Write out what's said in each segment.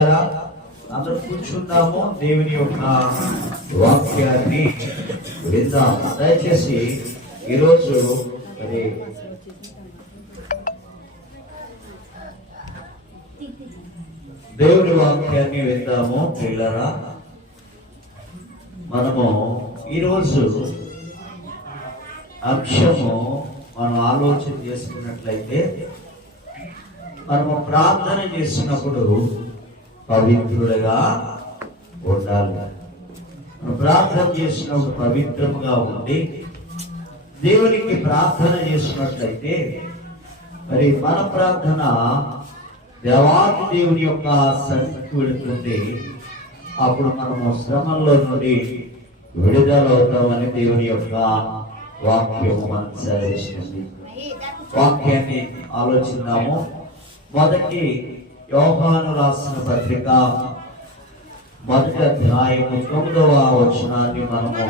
అందరూ కూర్చుందాము, దేవుని యొక్క వాక్యాన్ని విందాం. దయచేసి ఈరోజు మరి దేవుని వాక్యాన్ని విందాము పిల్లరా. మనము ఈరోజు అంశము మనం ఆలోచన చేసుకున్నట్లయితే, మనము ప్రార్థన చేసినప్పుడు పవిత్రులుగా ఉండాలి. ప్రార్థన చేసినప్పుడు పవిత్రముగా ఉండి దేవునికి ప్రార్థన చేసినట్లయితే మరి మన ప్రార్థన దేవాది దేవుని యొక్క సన్నిధికి వెళుతుంది. అప్పుడు మనము శ్రమంలో నుండి విడుదల అవుతామని దేవుని యొక్క వాక్యము మనకు సెలవిస్తుంది. వాక్యాన్ని ఆలోచిద్దాము. మొదటి యోహాను రాసిన పత్రిక 1వ అధ్యాయము 9వ వచనాన్ని మనము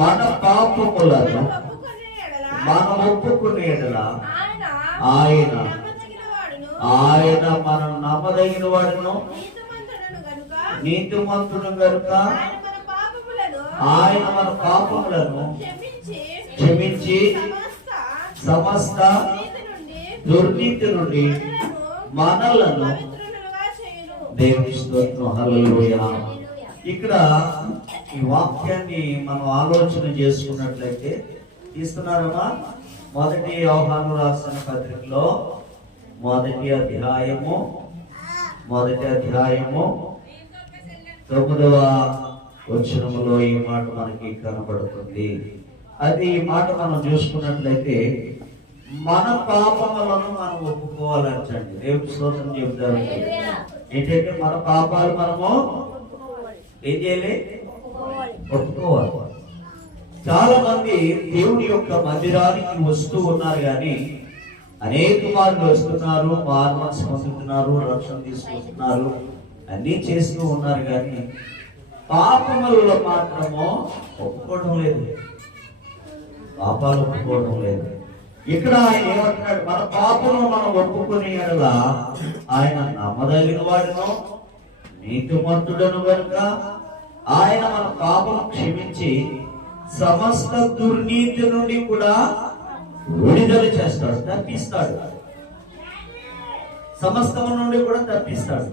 మన పాపములను మనం ఒప్పుకునే యెడల ఆయన మనం నమ్మదగిన వాడును నీతిమంతుడు గనుక ఆయన మన పాపములను క్షమించి సమస్త దుర్నీతి నుండి మనలను దేవుని స్తోత్రం. హల్లెలూయా. ఇక్కడ ఈ వాక్యాన్ని మనం ఆలోచన చేసుకున్నట్లయితే ఇస్తున్నారమ్మా. మొదటి యోహాను రాసిన పత్రికలో 1వ అధ్యాయము 9వ వచనములో ఈ మాట మనకి కనబడుతుంది. అది ఈ మాట మనం చూసుకున్నట్లయితే, మన పాపములను మనం ఒప్పుకోవాలంటండి. దేవుని స్తోత్రం చెప్తారు. ఏంటంటే మన పాపాలు మనము ఏం చేయాలి? ఒప్పుకోవాలి. చాలా మంది దేవుని యొక్క మందిరానికి వస్తూ ఉన్నారు, కానీ అనేక మార్లు వస్తున్నారు, మారుమనసు పొందుతున్నారు, రక్షణ తీసుకుంటున్నారు, అన్నీ చేస్తూ ఉన్నారు, కానీ పాపములలో మాత్రము ఒప్పుకోవడం లేదు. పాపాలు ఒప్పుకోవడం లేదు. ఇక్కడ ఆయన ఏమంటున్నాడు? మన పాపమును మనం ఒప్పుకునే యెడల ఆయన నమ్మదగిన వాడును నీతిమంతుడను గనుక ఆయన మన పాపం క్షమించి సమస్త దుర్నీతి నుండి కూడా విడుదల చేస్తాడు, తప్పిస్తాడు. సమస్తము నుండి కూడా తప్పిస్తాడు.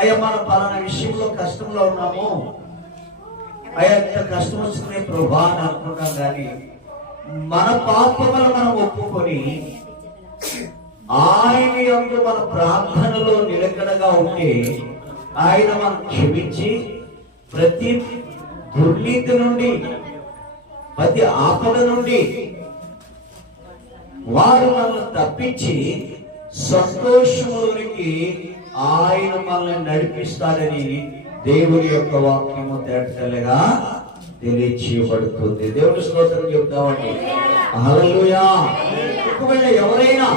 అయ్యా మనం పలానా విషయంలో కష్టంలో ఉన్నాము, అయ్యా ఇంత కష్టం వచ్చింది ప్రభా అని అనుకుంటాం, కానీ మన పాపములు మనం ఒప్పుకొని ఆయన యందు మన ప్రార్థనలో నిలకడగా ఉంటే ఆయన మనం క్షమించి ప్రతి దుర్నీతి నుండి, ప్రతి ఆపద నుండి వారు మనల్ని తప్పించి సంతోషములోనికి ఆయన మనల్ని నడిపిస్తాడని దేవుని యొక్క వాక్యము తేటగా తెలియచేయబడుతుంది. దేవుని స్తోత్రం చెప్తామండి. హల్లెలూయా. ఒకవేళ ఎవరైనా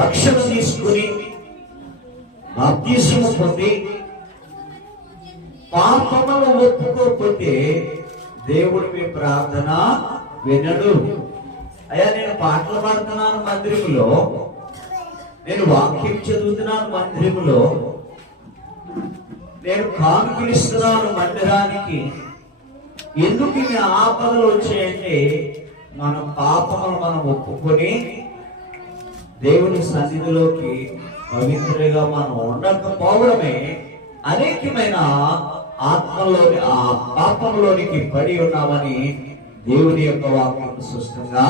రక్షణ తీసుకుని బాప్తిస్మము పొంది పాపములు ఒప్పుకోకపోతే దేవుడు మీ ప్రార్థన వినడు. అయ్యా నేను పాటలు పాడుతున్నాను మందిరములో, నేను వాక్యం చదువుతున్నాను మందిరములో, నేను కానుకలిస్తున్నాను మందిరానికి, ఎందుకు ఈ ఆపదలు వచ్చాయంటే మన పాపములు మనం ఒప్పుకొని దేవుని సన్నిధిలోకి పవిత్రంగా మనం ఉండకపోవడమే అనేకమైన ఆత్మలోని ఆ పాపంలోనికి పడి ఉన్నామని దేవుని యొక్క వాక్యం స్పష్టంగా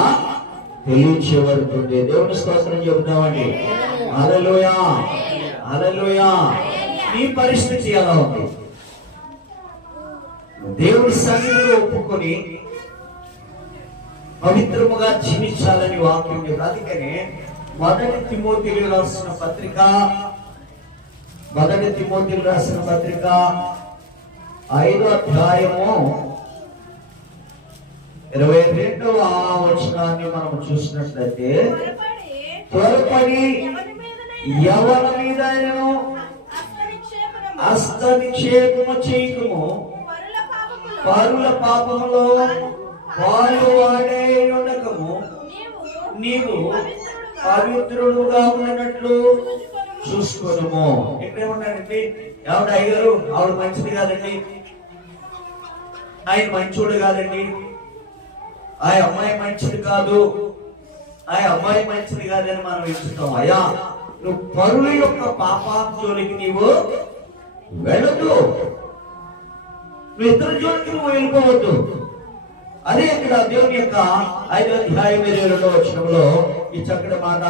తెలియచేయబడుతుంది. దేవుని స్తోత్రం చెబుతామండి. హల్లెలూయా, హల్లెలూయా. నీ పరిస్థితి ఎలా ఉంది? దేవుని సన్నిధిలో ఒప్పుకొని పవిత్రముగా జీవించాలని వాక్యం చెప్తారు. అందుకనే 1 తిమోతియులకు రాసిన పత్రిక 5వ అధ్యాయము 22వ వచనాన్ని మనం చూసినట్లయితే, త్వరపడి ఎవరి మీద హస్తనిక్షేపము చేయకము, పరుల పాపములో పాలు వాడే ఉండకము, నీవు పవిత్రుడుగా ఉన్నట్లు చూసుకోను. ఇక్కడేమన్నాడండి, ఎవడు అయ్యారు ఆవిడ మంచిది కాదండి, ఆయన మంచోడు కాదండి, ఆ అమ్మాయి మంచిది కాదు, ఆ అమ్మాయి మంచిది కాదని మనం ఇచ్చుతాం. అయ్యా, నువ్వు పరుల యొక్క పాపం జోలికి నీవు వెళ్ళదు, నువ్వు ఇతర జోలికి నువ్వు వెళ్ళిపోవద్దు. అదే ఇక్కడ దేవుని యొక్క 5వ అధ్యాయం 22వ వచనంలో ఈ చక్కటి మాట,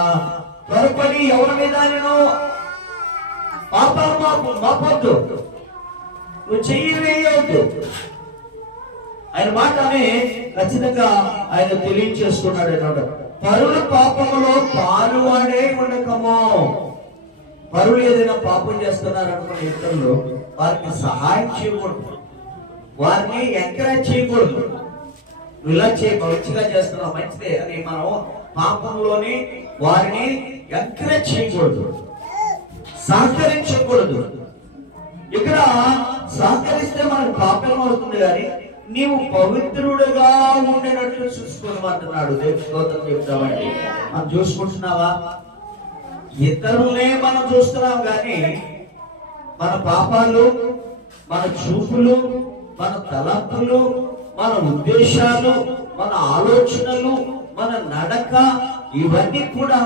త్వరపడి ఎవరి మీద నేను పాపాలు మాపొద్దు, నువ్వు చెయ్యి వేయవద్దు. ఆయన మాటని ఖచ్చితంగా ఆయన తెలియచేస్తున్నాడు అన్నమాట. పరుల పాపములో పాలువాడే ఉండకము. పరులు ఏదైనా పాపం చేస్తున్నారనుకున్న ఇతరులు వారికి సహాయం చేయకూడదు, వారిని ఎంకరేజ్ చేయకూడదు. నువ్వు ఇలా మంచిగా చేస్తున్నావు, మంచిదే అని మనం పాపంలోని వారిని ఎంకరేజ్ చేయకూడదు, సహకరించకూడదు. ఇక్కడ సహకరిస్తే మనకు పాపం అవుతుంది, కానీ నీవు పవిత్రుడుగా ఉండినట్లు చూసుకోమంటున్నాడు. దేవుని స్తోత్రం చెప్తామండి. మనం చూసుకుంటున్నావా? ఇతరులే మనం చూస్తున్నాం, కానీ మన పాపాలు, మన చూపులు, మన తలంపులు, మన ఉద్దేశాలు, మన ఆలోచనలు, మన నడక, ఇవన్నీ కూడా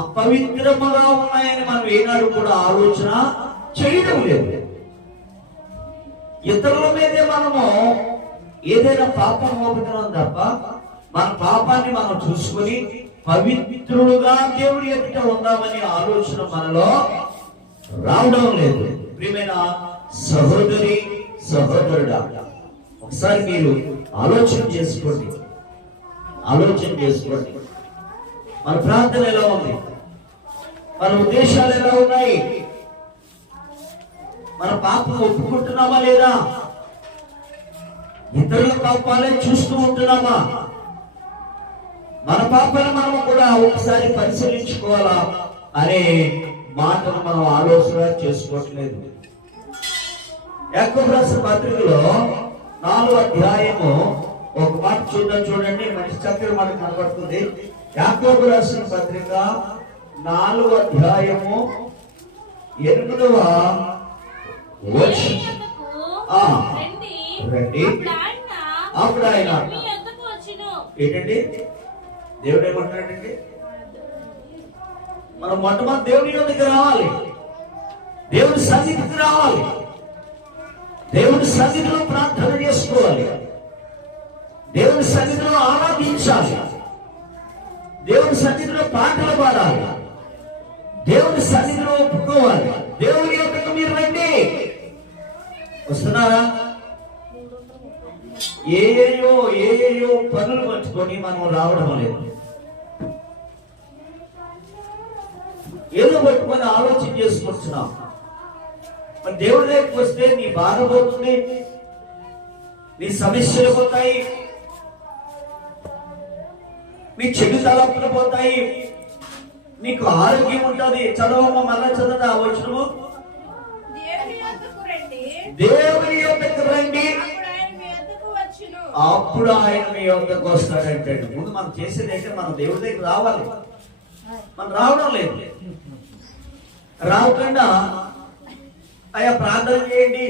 అపవిత్రముగా ఉన్నాయని మనం ఏనాడు కూడా ఆలోచన చేయడం లేదు. ఇతరుల మీదే మనము ఏదైనా పాపం మోపుతున్నాం తప్ప మన పాపాన్ని మనం చూసుకుని పవిత్రుడుగా దేవుడి ఎదుట ఉందామని ఆలోచన మనలో రావడం లేదు. ప్రియమైన సహోదరి సహోదరుడా, ఒకసారి మీరు ఆలోచన చేసుకోండి. మన ప్రార్థన ఎలా ఉంది? మన ఉద్దేశాలు ఎలా ఉన్నాయి? మన పాపం ఒప్పుకుంటున్నామా లేదా? ఇతరుల పాపాలే చూస్తూ ఉంటున్నామా? మన పాపాలను మనం కూడా ఒకసారి పరిశీలించుకోవాలా అనే మాటను మనం ఆలోచన చేసుకోవట్లేదు. యాకోబు రాసిన పత్రికలో 4వ అధ్యాయము ఒక మాట చూడండి, మంచి చక్కని మాట కనబడుతుంది. యాకోబు రాసిన పత్రిక 4వ అధ్యాయము 8వ వచనం. రండి, అప్పుడు ఆయన ఏంటండి, దేవుడు ఏమంటున్నాడండి? మనం మొట్టమొదటి దేవుని యొద్దకు రావాలి, దేవుని సన్నిధికి రావాలి, దేవుని సన్నిధిలో ప్రార్థన చేసుకోవాలి, దేవుని సన్నిధిలో ఆరాధించాలి, దేవుని సన్నిధిలో పాటలు పాడాలి, దేవుని సన్నిధిలో ఒప్పుకోవాలి. దేవుని యొద్దకు మీరు రండి. వస్తున్నారా? ఏయో పనులు పట్టుకొని మనం రావడం లేదు. ఏదో పట్టుకొని ఆలోచన చేసుకుంటున్నాం. మరి దేవుడి దగ్గరికి వస్తే నీ బాధ పోతుంది, నీ సమస్యలు పోతాయి, నీ చెడు తలపులు పోతాయి, నీకు ఆరోగ్యం ఉంటుంది. చదవమ్మా, మళ్ళా చదవండి ఆ వచనము. దేవుని యొద్దకు రండి, అప్పుడు ఆయన మీ యొద్దకు వస్తాడంటే. ముందు మనం చేసేది అయితే మనం దేవుడి దగ్గర రావాలి. మనం రావడం లేదు. రాకుండా అయ్యా ప్రార్థన చేయండి,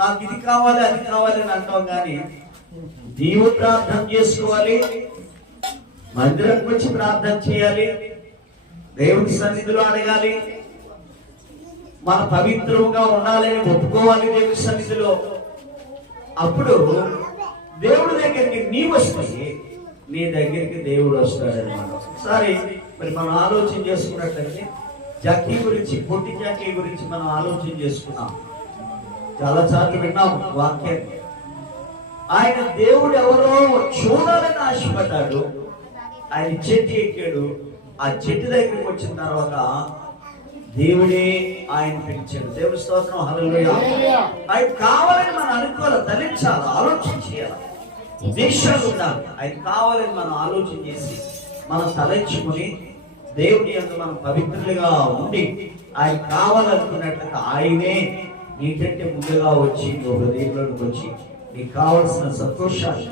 నాకు ఇది కావాలి అది కావాలి అని అంటాం. కానీ నీవు ప్రార్థన చేసుకోవాలి, మందిరంకి వచ్చి ప్రార్థన చేయాలి, దేవుని సన్నిధిలో అడగాలి, మన పవిత్రంగా ఉండాలని ఒప్పుకోవాలి దేవుని సన్నిధిలో. అప్పుడు దేవుడి దగ్గరికి నీ వస్తాయి, నీ దగ్గరికి దేవుడు వస్తాడనమాట. ఒకసారి మరి మనం ఆలోచన చేసుకున్నట్లయితే జక్కీ గురించి, పొట్టి జక్కీ గురించి మనం ఆలోచన చేసుకున్నాం. చాలా సార్లు విన్నాము వాక్యాన్ని. ఆయన దేవుడు ఎవరో చూడాలని ఆశపడ్డాడు. ఆయన చెట్టు ఎక్కాడు. ఆ చెట్టు దగ్గరికి వచ్చిన తర్వాత దేవుడే ఆయన పిలిచాడు. దేవుని స్తోత్రం, హల్లెలూయా. ఆయన కావాలని మనం అనుకోవాలి, తలించాలి, ఆలోచన చేయాలి, ఉద్దేశాలు ఉండాలి. ఆయన కావాలని మనం ఆలోచన చేసి మనం తలంచుకుని దేవుని యందు మనం పవిత్రులుగా ఉండి ఆయన కావాలనుకున్నట్లుగా ఆయనే నీకంటే ముందుగా వచ్చి నువ్వు హృదయంలోకి వచ్చి నీకు కావలసిన సంతోషాన్ని,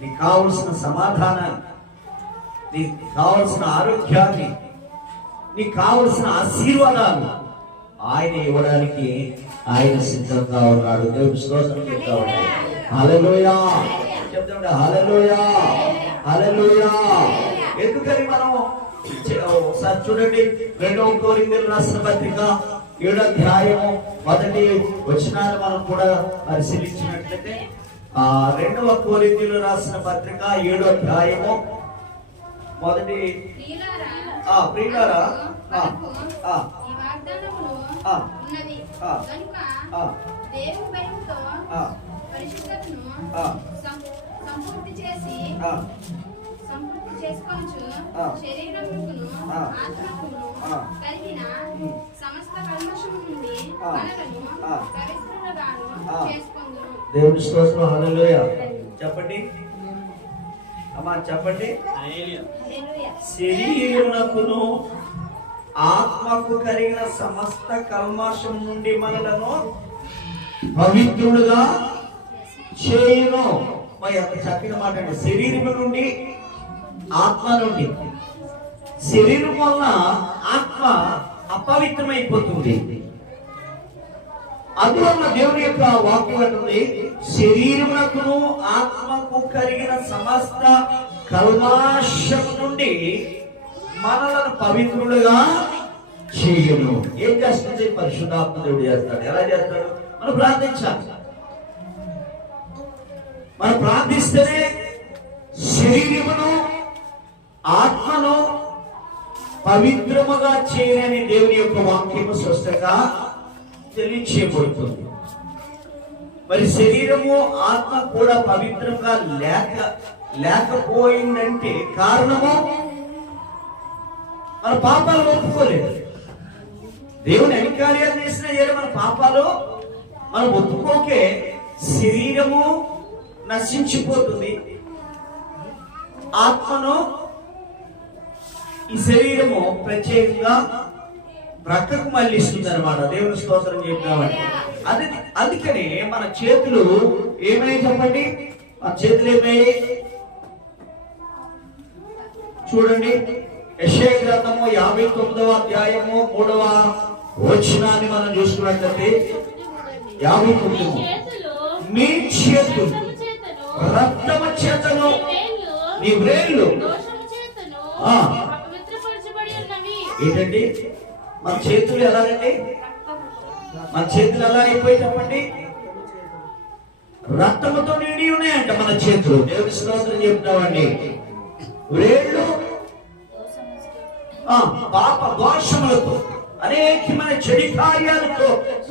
నీకు కావలసిన సమాధానాన్ని, నీకు కావలసిన ఆరోగ్యాన్ని, నీకు కావలసిన ఆశీర్వాదాలు ఆయన ఇవ్వడానికి ఆయన సిద్ధంగా ఉన్నాడు. దేవుడి స్తోత్రం చెప్తా ఉన్నాడు. హల్లెలూయా చెప్తాడు. హల్లెలూయా హల్లెలూయా. ఎందుకని మనం ఒకసారి చూడండి, 2వ కొరింథీయులకు రాసిన పత్రిక 7వ అధ్యాయము 1వ వచనాన్ని మనం కూడా పరిశీలించినట్లయితే, 2వ కొరింథీయులకు రాసిన పత్రిక 7వ అధ్యాయము 1వ ప్రియులారా సంపూర్తి చేసుకొనుచు శరీరమును ఆత్మకును కలిగిన సమస్త కల్మషము నుండి మనలను పవిత్రులుగాను చేసుకొందును. దేవుని స్తోత్రం. హల్లెలూయా చెప్పండి అమ్మా, చెప్పండి. శరీరమునకును ఆత్మకు కలిగిన సమస్త కల్మషం నుండి మనలను పవిత్రులుగా చేయును. ఎంత చక్కని మాట అండి. శరీరము నుండి, ఆత్మ నుండి. శరీరం వల్ల ఆత్మ అపవిత్రమైపోతుంది. అందువల్ల దేవుని యొక్క వాక్యం అంటుంది, శరీరమునకును ఆత్మకు కలిగిన సమస్త కల్మషము నుండి మనలను పవిత్రులుగా చేయును. ఏం చేస్తుంది? పరిశుద్ధాత్మ దేవుడు చేస్తాడు. ఎలా చేస్తాడు? మనం ప్రార్థించాలి. మనం ప్రార్థిస్తేనే శరీరమును ఆత్మను పవిత్రముగా చేయని దేవుని యొక్క వాక్యము స్పష్టంగా తెలియచేయబడుతుంది. మరి శరీరము ఆత్మ కూడా పవిత్రంగా లేకపోయిందంటే కారణము మన పాపాలు ఒప్పుకోలేదు. దేవుని అన్ని కార్యాలు చేసినా ఏదో మన పాపాలు మనం ఒప్పుకోకే శరీరము నశించిపోతుంది. ఆత్మను, ఈ శరీరము ప్రత్యేకంగా ప్రక్కకు మళ్ళిస్తుంది అనమాట. దేవుని స్తోత్రం చెప్పినామండి. అందుకని మన చేతులు ఏమై చెప్పండి, మన చేతులు ఏమై చూడండి. యెషయా గ్రంథము 59వ అధ్యాయము 3వ వచనాన్ని మనం చూసుకున్నట్లయితే 59, మీ చేతులు రక్తము చేతను నీ వ్రేళ్ళు ఏంటండి? మన చేతులు ఎలాగండి? మన చేతులు ఎలా అయిపోయి చెప్పండి? రక్తముతో నిండి ఉన్నాయంట మన చేతులు. దేవుని స్తోత్రం చెప్తామండి. వ్రేళ్ళు పాప దోషములతో, అనేకమైన చెడు కార్యాలతో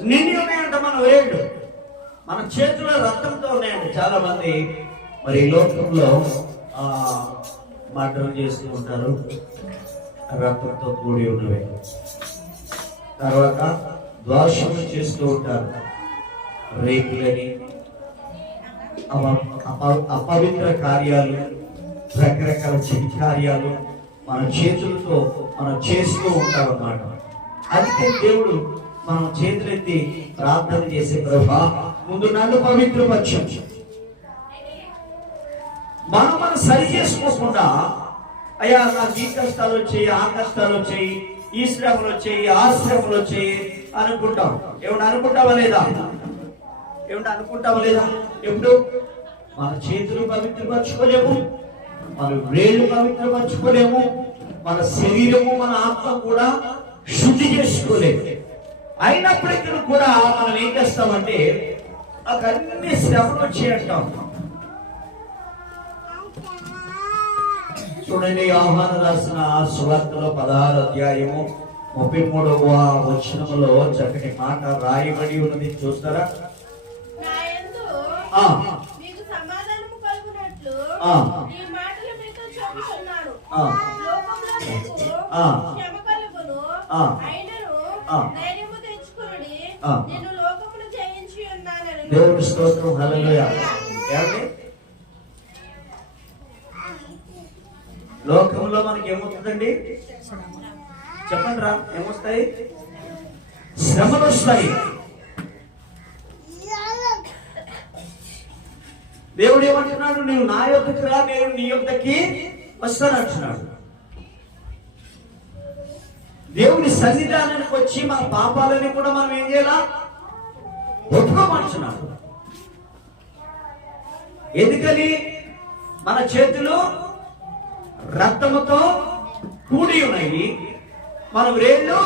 నిండి ఉన్నాయంట మన వ్రేళ్ళు. మన చేతుల్లో రక్తంతో ఉన్నాయండి. చాలా మంది మరి లోకంలో మర్డర్ చేస్తూ ఉంటారు, రక్తంతో కూడి ఉన్నవి. తర్వాత దోషములు చేస్తూ ఉంటారు, రేపులని, అపవిత్ర కార్యాలు, రకరకాల చెడు కార్యాలు మన చేతులతో మనం చేస్తూ ఉంటాం అన్నమాట. అందుకే దేవుడు మనం చేతులెత్తి ప్రార్థన చేసే, ప్రభువా ముందు నన్ను పవిత్రపరచు. మనం సరి చేసుకోకుండా, అయ్యా నాకు ఈ కష్టాలు వచ్చాయి, ఆ కష్టాలు వచ్చాయి, ఈ శ్రమలు వచ్చాయి, ఆ శ్రమలు వచ్చాయి అనుకుంటాం. ఏమన్నా అనుకుంటావా లేదా? ఏమన్నా అనుకుంటావా లేదా? ఎప్పుడు మన చేతులు పవిత్రపరచుకోలేము, మన వేళ్ళు పవిత్రపరచుకోలేము, మన శరీరము మన ఆత్మ కూడా శుద్ధి చేసుకోలేము. అయినప్పటికీ కూడా మనం ఏం చేస్తామంటే నాకు అన్ని శ్రమలు వచ్చాయంటాం. చూడండి, యోహాను రాసిన సువార్తలో 16వ అధ్యాయము 33వ వచనములో చక్కటి మాట రాయబడి ఉన్నది. చూస్తారా? దేవుని స్తోత్రం. హల్లెలూయా. ఏమండి, లోకంలో మనకి ఏమవుతుందండి? చెప్పండి రా, ఏమొస్తాయి? శ్రమలు వస్తాయి. దేవుడు ఏమంటున్నాడు? నీవు నా యొద్దకు రా, నేను నీ యొద్దకి వస్తానంటున్నాడు. దేవుని సన్నిధానానికి వచ్చి మన పాపాలని కూడా మనం ఏం చేయాలా? ఒప్పుకోమంటున్నాడు. ఎందుకని? మన చేతులు రక్తముతో కూడి ఉన్నాయి, మన వేళ్ళు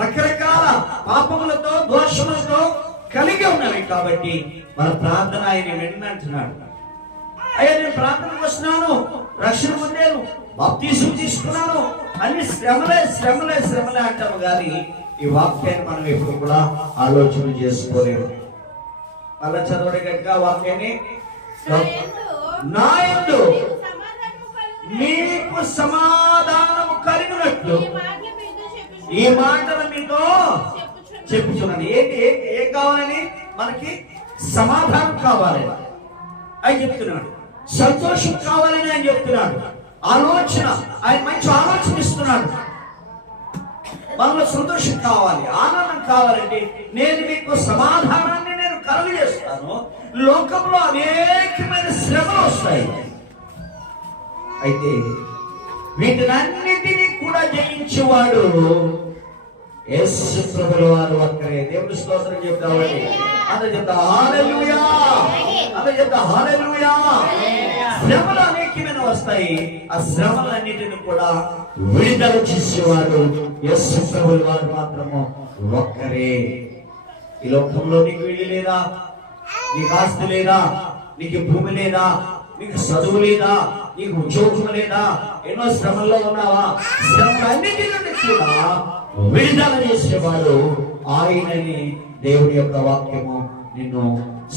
రకరకాల పాపములతో దోషములతో కలిగి ఉన్నవి. కాబట్టి మన ప్రార్థన ఆయన వినంటున్నాడు. అయ్యా నేను ప్రార్థనకు వస్తున్నాను, రక్షణ పొందాను, బాప్తీసం తీసుకున్నాను, అన్ని శ్రమలే శ్రమలే శ్రమలే అంటాము. కానీ ఈ వాక్యాన్ని మనం ఎప్పుడు కూడా ఆలోచన చేసుకోలేము. అలా చదవడే కనుక వాక్యాన్ని, నా యందు మీకు సమాధానము కలిగినట్లు ఈ మాటలు మీతో చెప్పుచున్నాను. ఏంటి ఏం కావాలని? మనకి సమాధానం కావాలి అని చెప్తున్నాడు. సంతోషం కావాలని ఆయన చెప్తున్నాడు. ఆలోచన, ఆయన మంచి ఆలోచన ఇస్తున్నాడు. మనలో సంతోషం కావాలి, ఆనందం కావాలంటే నేను మీకు సమాధానాన్ని నేను కలుగజేస్తాను. లోకంలో అనేకమైన శ్రమలు వస్తాయి. అయితే వీటినన్నిటినీ కూడా జయించేవాడు యేసు ప్రభుల వారు ఒక్కరే. దేవుని స్తోత్రం చెప్తామండి. అందరూ చెప్తా హల్లెలూయా, అందరూ చెప్తా హల్లెలూయా. శ్రమలు అనేకమైన వస్తాయి. ఆ శ్రమలన్నిటిని కూడా విడుదల చేసేవాడు యేసు ప్రభుల వారు మాత్రము ఒక్కరే. ఈ లోకంలో నీకు ఇల్లు లేదా, నీకు ఆస్తి లేదా, నీకు భూమి లేదా, నీకు చదువు లేదా, నీకు ఉద్యోగం లేదా, ఎన్నో శ్రమల్లో ఉన్నావా? శ్రమలన్నిటి నుండి కూడా విడుదల చేసేవాడు ఆయనని దేవుడి యొక్క వాక్యము నిన్ను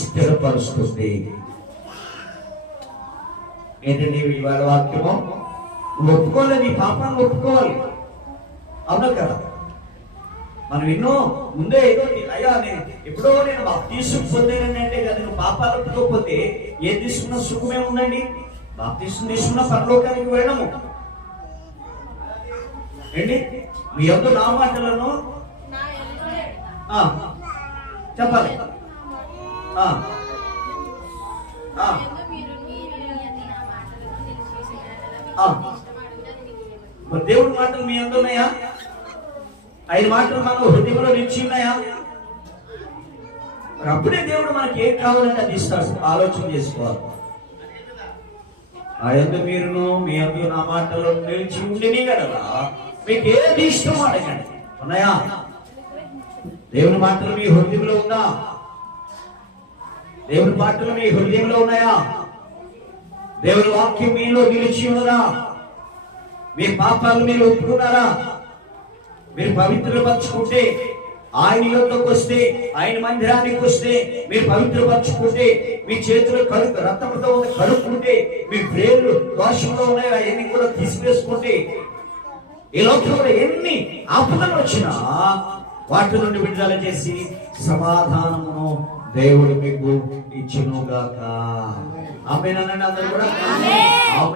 స్థిరపరుస్తుంది. ఏంటండి ఇవాళ వాక్యము? ఒప్పుకోవాలి, నీ పాపాన్ని ఒప్పుకోవాలి. అవునా కదా? మనం ఎన్నో ముందే ఏదో అయ్యా నేను ఎప్పుడో నేను బాప్తీసం పొందానని అంటే కదా, నువ్వు పాపాలు ఒప్పుకోకపోతే ఏం తీసుకున్న సుఖమే ఉందండి? బాప్తీసం తీసుకున్న పరలోకానికి వెళ్ళము ఏంటి? మీ యొక్క నా మాటలను చెప్పాలి. దేవుడి మాటలు మీ అందు ఉన్నాయా? ఆయన మాటలు మన హృదయంలో నిలిచి ఉన్నాయా? అప్పుడే దేవుడు మనకి ఏం కావాలంటే అది ఇస్తాడు. ఆలోచన చేసుకోవాలి. ఆ యందు మీరును మీ యందు నా మాటలు నిలిచి ఉండిని కదా, మీకు ఏది ఇష్టం అడగండి. ఉన్నాయా? దేవుని మాటలు మీ హృదయంలో ఉందా? దేవుని మాటలు మీ హృదయంలో ఉన్నాయా? దేవుని వాక్యం మీలో నిలిచి ఉన్నదా? మీ పాపాలు మీరు ఒప్పుకున్నారా? మీరు పవిత్రపరచుకుంటే, ఆయన యొద్దకు వస్తే, ఆయన మందిరానికి వస్తే మీరు పవిత్రపరచుకుంటే, మీ చేతులు రక్తంతో కడుక్కుంటే, మీ ప్రేర్లు దోషంలో ఉన్నాయి అవన్నీ కూడా తీసివేసుకుంటే, ఈ లోకంలో ఎన్ని ఆపదలు వచ్చినా వాటి నుండి విడుదల చేసి సమాధానమును దేవుడు మీకు ఇచ్చునుగాక. ఆమేన్ అనండి అందరూ కూడా.